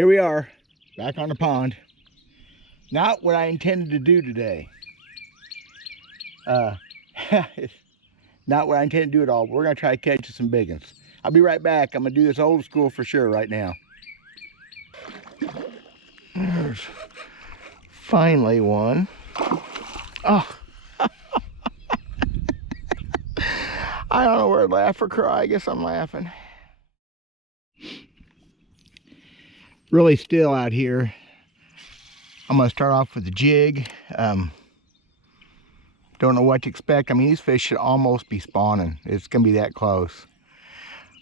Here we are, back on the pond. Not what I intended to do today. Not what I intended to do at all. We're gonna try to catch some big ones. I'll be right back. I'm gonna do this old school for sure right now. There's finally one. Oh. I don't know where to laugh or cry. I guess I'm laughing. Really still out here. I'm gonna start off with the jig. Don't know what to expect. I mean, these fish should almost be spawning. It's gonna be that close.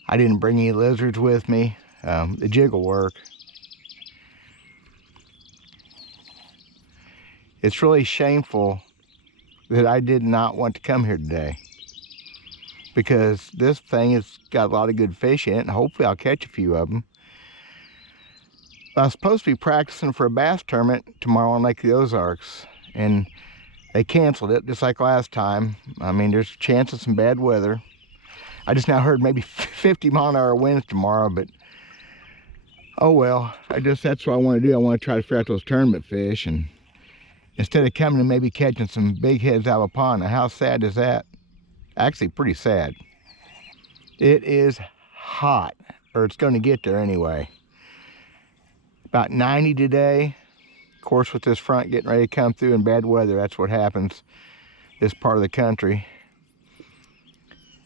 I didn't bring any lizards with me. The jig will work. It's really shameful that I did not want to come here today, because this thing has got a lot of good fish in it, and hopefully I'll catch a few of them. I was supposed to be practicing for a bass tournament tomorrow on Lake of the Ozarks, and they canceled it just like last time. I mean, there's a chance of some bad weather. I just now heard maybe 50-mile-an-hour winds tomorrow, but oh well. That's what I want to do. I want to try to figure out those tournament fish, and instead of coming and maybe catching some big heads out of a pond. Now, how sad is that? Actually, pretty sad. It is hot, or it's going to get there anyway. About 90 today. Of course, with this front getting ready to come through in bad weather, that's what happens this part of the country.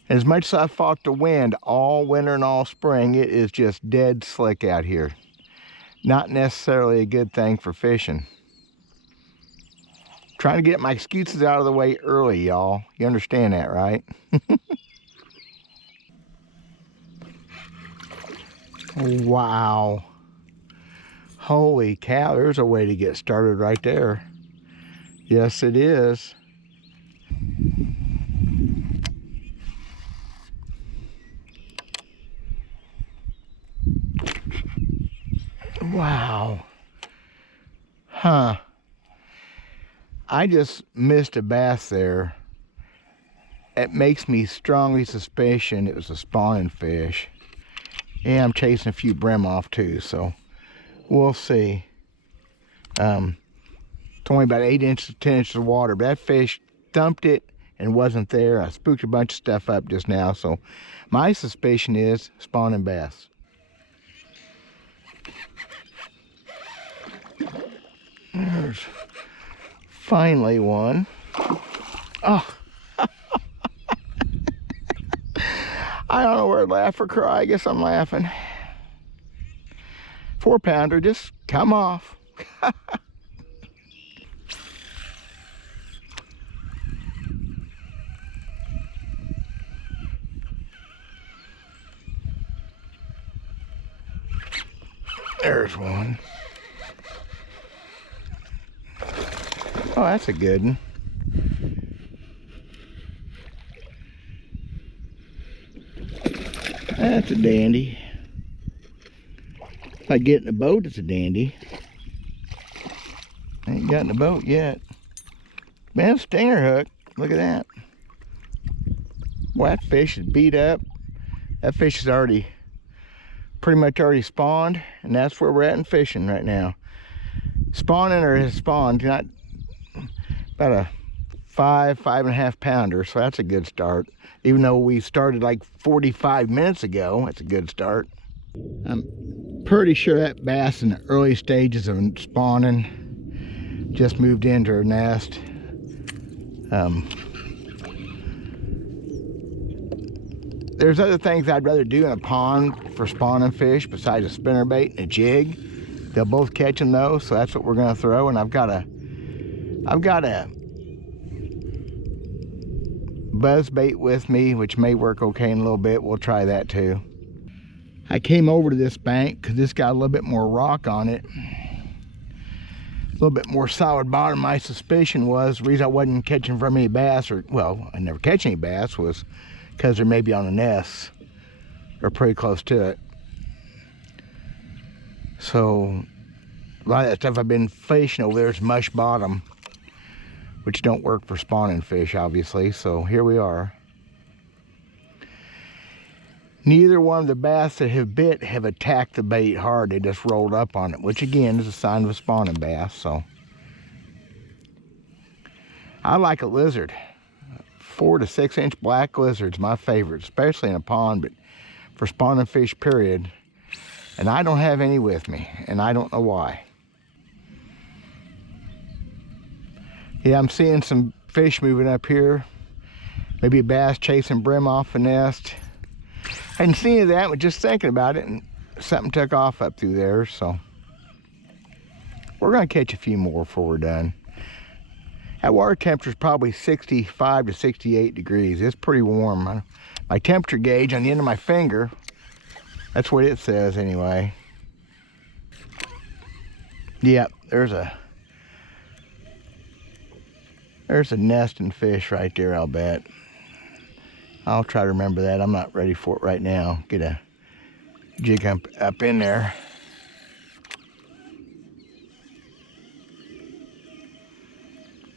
And as much as I've fought the wind all winter and all spring, it is just dead slick out here. Not necessarily a good thing for fishing. Trying to get my excuses out of the way early, y'all. You understand that, right? Wow. Holy cow, there's a way to get started right there. Yes, it is. Wow. Huh. I just missed a bass there. It makes me strongly suspicion it was a spawning fish. Yeah, I'm chasing a few brim off too, so we'll see. It's only about 8 inches, 10 inches of water, but that fish dumped it and wasn't there. I spooked a bunch of stuff up just now, so my suspicion is spawning bass. There's finally one. Oh. I don't know where to laugh or cry. I guess I'm laughing. 4-pounder, just come off. There's one. Oh, that's a good one. That's a dandy. If I get in the boat, it's a dandy. I ain't got in the boat yet. Man, stinger hook. Look at that. Well, that fish is beat up. That fish is pretty much already spawned, and that's where we're at in fishing right now. Spawning or has spawned, not about a 5.5 pounder, so that's a good start. Even though we started like 45 minutes ago, that's a good start. I'm pretty sure that bass in the early stages of spawning just moved into her nest. There's other things I'd rather do in a pond for spawning fish besides a spinnerbait and a jig. They'll both catch them though, so that's what we're gonna throw. And I've got a buzz bait with me, which may work okay in a little bit. We'll try that too. I came over to this bank because this got a little bit more rock on it, a little bit more solid bottom. My suspicion was the reason I wasn't catching very many bass, or well, I never catch any bass, was because they're maybe on the nest or pretty close to it. So a lot of that stuff I've been fishing over there is mush bottom, which don't work for spawning fish, obviously. So here we are. Neither one of the bass that have bit have attacked the bait hard. They just rolled up on it, which again is a sign of a spawning bass. So I like a lizard. 4 to 6 inch black lizard's my favorite, especially in a pond, but for spawning fish, period. And I don't have any with me, and I don't know why. Yeah, I'm seeing some fish moving up here. Maybe a bass chasing brim off a nest. I hadn't seen any of that, but just thinking about it, and something took off up through there, so we're gonna catch a few more before we're done. That water temperature is probably 65 to 68 degrees. It's pretty warm. My temperature gauge on the end of my finger, that's what it says anyway. Yep, there's a nesting fish right there, I'll bet. I'll try to remember that. I'm not ready for it right now. Get a jig up in there.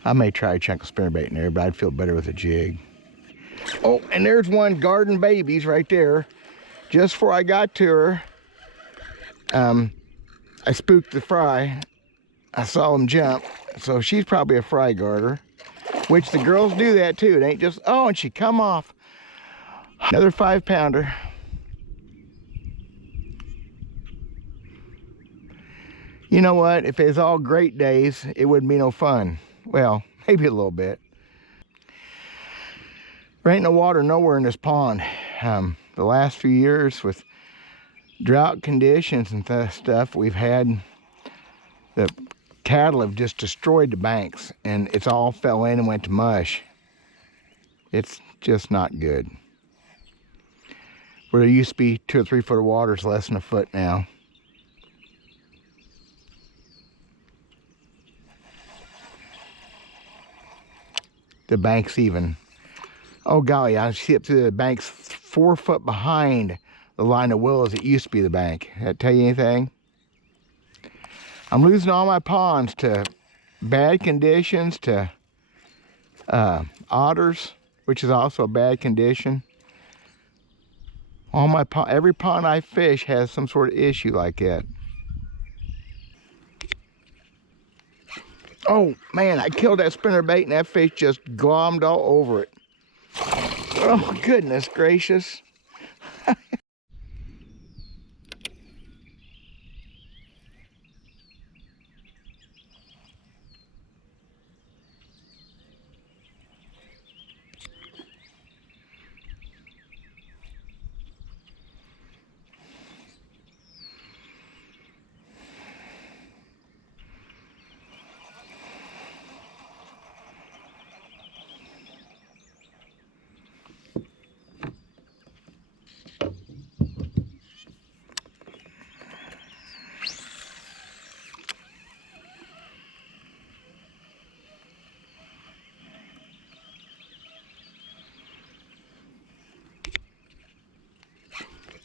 I may try a chunk of spinnerbait in there, but I'd feel better with a jig. Oh, and there's one garden babies right there. Just before I got to her, I spooked the fry. I saw him jump, so she's probably a fry garter, which the girls do that too. It ain't just, oh, and she come off. Another 5-pounder. You know what? If it was all great days, it wouldn't be no fun. Well, maybe a little bit. There ain't no water nowhere in this pond. The last few years with drought conditions and stuff we've had, the cattle have just destroyed the banks, and it's all fell in and went to mush. It's just not good. Where there used to be 2 or 3 foot of water, it's less than a foot now. The bank's even. Oh golly, I see up through the bank's 4 foot behind the line of willows that used to be the bank. That tell you anything? I'm losing all my ponds to bad conditions, to otters, which is also a bad condition. All my every pond I fish has some sort of issue like that. Oh man, I killed that spinnerbait and that fish just glommed all over it. Oh goodness gracious.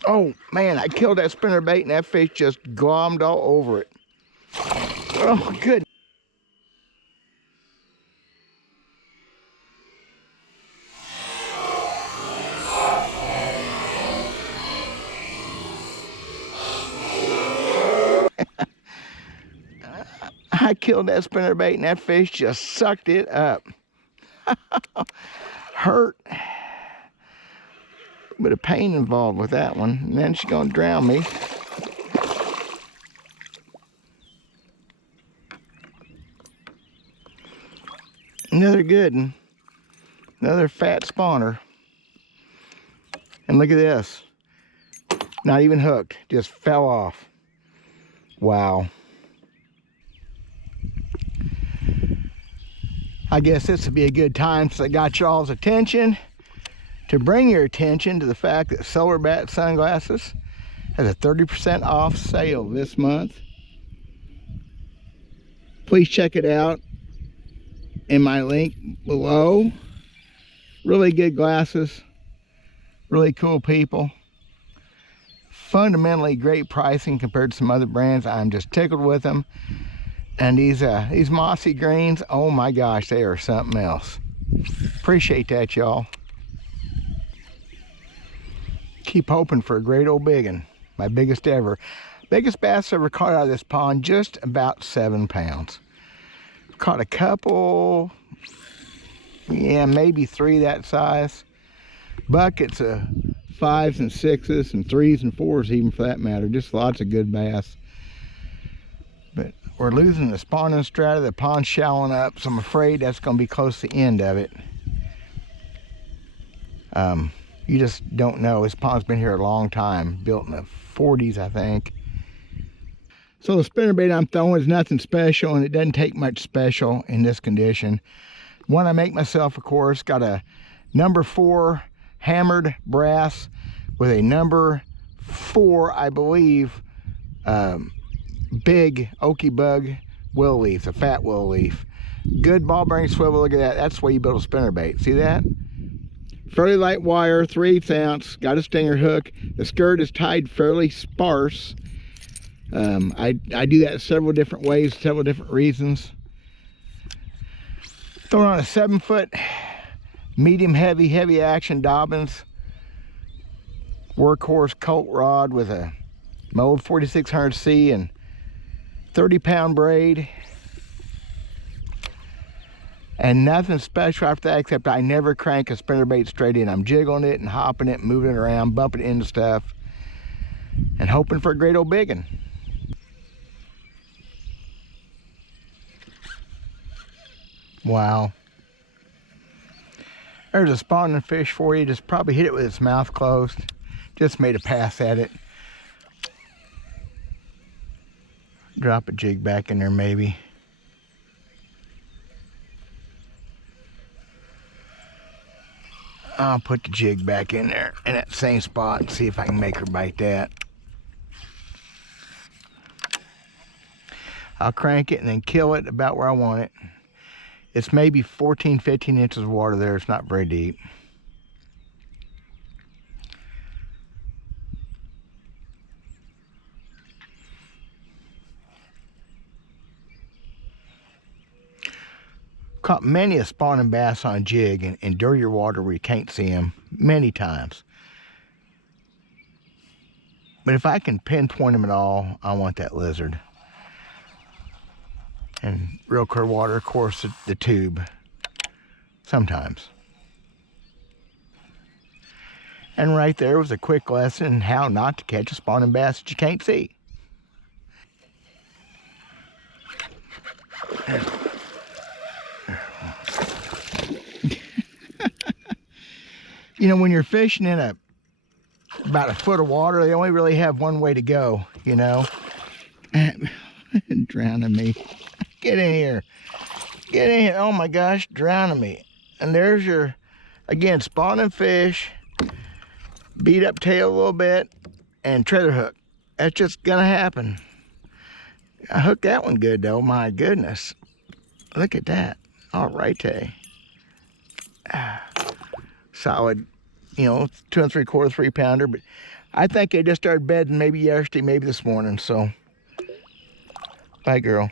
Oh man, I killed that spinnerbait and that fish just glommed all over it. Oh good. I killed that spinnerbait and that fish just sucked it up. Hurt. Bit of pain involved with that one, and then she's gonna drown me. Another good one. Another fat spawner. And look at this. Not even hooked, just fell off. Wow. I guess this would be a good time, since I got y'all's attention, to bring your attention to the fact that Solar Bat Sunglasses has a 30% off sale this month. Please check it out in my link below. Really good glasses, really cool people, fundamentally great pricing compared to some other brands. I'm just tickled with them. And these mossy greens, oh my gosh, they are something else. Appreciate that, y'all. Keep hoping for a great old big one. My biggest ever. Biggest bass ever caught out of this pond, just about 7 pounds. Caught a couple, yeah, maybe 3 that size. Buckets of 5s and 6s and 3s and 4s even for that matter. Just lots of good bass. But we're losing the spawning strata. The pond's shallowing up, so I'm afraid that's going to be close to the end of it. You just don't know. This pond's been here a long time, built in the 40s, I think. So the spinnerbait I'm throwing is nothing special, and it doesn't take much special in this condition. One I make myself, of course, got a number 4 hammered brass with a number 4, I believe, big oaky bug willow leaf, a fat willow leaf. Good ball bearing swivel. Look at that. That's the way you build a spinnerbait. See that? Fairly light wire, 3/8 ounce. Got a stinger hook. The skirt is tied fairly sparse. I do that several different ways, several different reasons. Throwing on a 7-foot medium heavy action Dobbins workhorse Colt rod with a mold 4600C and 30-pound braid. And nothing special after that, except I never crank a spinnerbait straight in. I'm jiggling it and hopping it, moving it around, bumping it into stuff, and hoping for a great old big one. Wow. There's a spawning fish for you. Just probably hit it with its mouth closed. Just made a pass at it. Drop a jig back in there maybe. I'll put the jig back in there in that same spot and see if I can make her bite that. I'll crank it and then kill it about where I want it. It's maybe 14, 15 inches of water there. It's not very deep. Caught many a spawning bass on a jig in dirtier water where you can't see them many times. But if I can pinpoint them at all, I want that lizard. And real clear water, of course, the tube. Sometimes. And right there was a quick lesson in how not to catch a spawning bass that you can't see. You know, when you're fishing in about a foot of water, they only really have one way to go, you know. Drowning me. Get in here. Get in here. Oh my gosh, drowning me. And there's your, again, spawning fish, beat up tail a little bit, and treadle hook. That's just gonna happen. I hooked that one good though, my goodness. Look at that. All right, solid, you know, 2 3/4, 3-pounder, but I think they just started bedding maybe yesterday, maybe this morning, so bye, girl.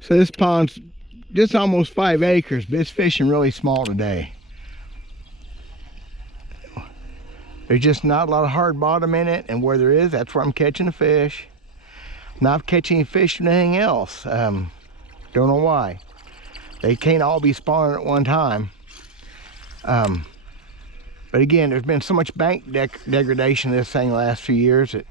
So this pond's just almost 5 acres, but it's fishing really small today. There's just not a lot of hard bottom in it, and where there is, that's where I'm catching the fish. Not catching any fish from anything else. Don't know why. They can't all be spawning at one time. But again, there's been so much bank degradation in this thing the last few years that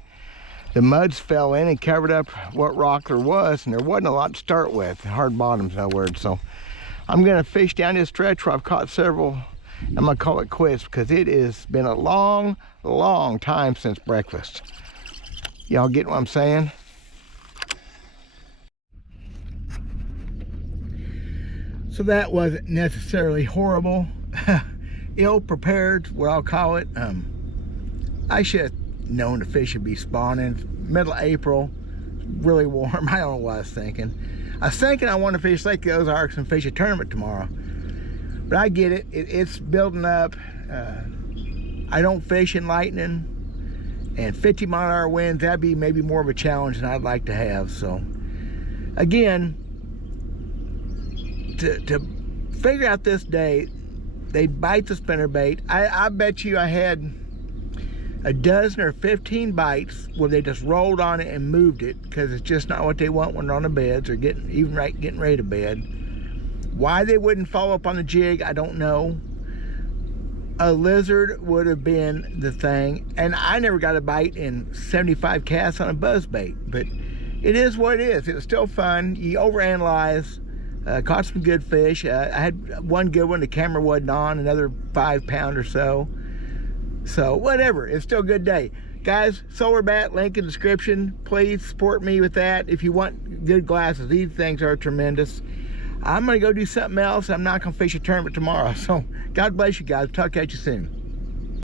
the muds fell in and covered up what rock there was, and there wasn't a lot to start with. Hard bottoms, in other words. So I'm gonna fish down this stretch where I've caught several. I'm gonna call it quits because it has been a long, long time since breakfast. Y'all get what I'm saying? So that wasn't necessarily horrible. Ill prepared, what I'll call it. I should have known the fish would be spawning. Middle of April, really warm. I don't know what I was thinking. I was thinking I want to fish Lake Ozarks and fish a tournament tomorrow. But I get it. It's building up. I don't fish in lightning. And 50-mile-an-hour winds, that'd be maybe more of a challenge than I'd like to have. So, again, to figure out this day, They'd bite the spinnerbait. I bet you I had a dozen or 15 bites where they just rolled on it and moved it, because it's just not what they want when they're on the beds or getting ready to bed. Why they wouldn't follow up on the jig, I don't know. A lizard would have been the thing, and I never got a bite in 75 casts on a buzzbait, but it is what it is. It was still fun. You overanalyze. Caught some good fish. I had one good one. The camera wasn't on. Another 5 pound or so. So whatever. It's still a good day. Guys, Solar Bat, link in the description. Please support me with that. If you want good glasses, these things are tremendous. I'm going to go do something else. I'm not going to fish a tournament tomorrow. So God bless you guys. Talk at you soon.